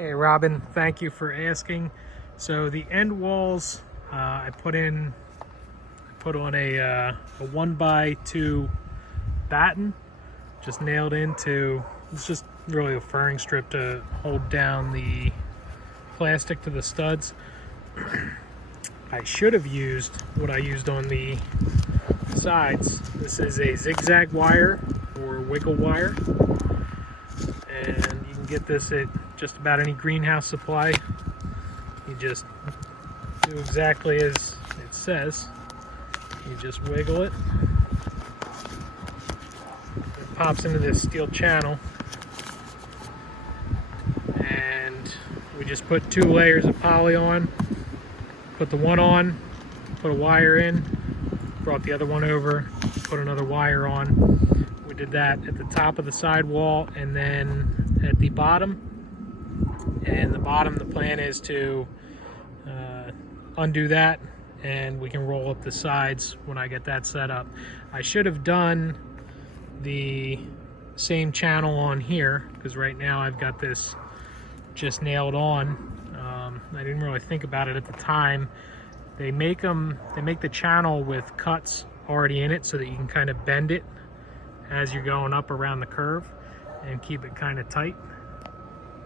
Hey Robin, thank you for asking. So the end walls I put on a 1x2 batten, just nailed into, it's just really a furring strip to hold down the plastic to the studs. I should have used what I used on the sides. This is a zigzag wire or wiggle wire, and you can get this at just about any greenhouse supply. You just do exactly as it says. You just wiggle it. It pops into this steel channel, and we just put 2 layers of poly on. Put the one on, put a wire in, brought the other one over, put another wire on. We did that at the top of the sidewall and then at the bottom. And the bottom, the plan is to undo that, and we can roll up the sides when I get that set up. I should have done the same channel on here, because right now I've got this just nailed on. I didn't really think about it at the time. They make the channel with cuts already in it so that you can kind of bend it as you're going up around the curve and keep it kind of tight.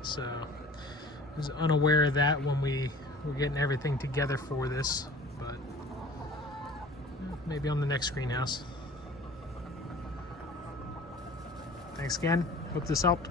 So I was unaware of that when we were getting everything together for this, but maybe on the next greenhouse. Thanks again. Hope this helped.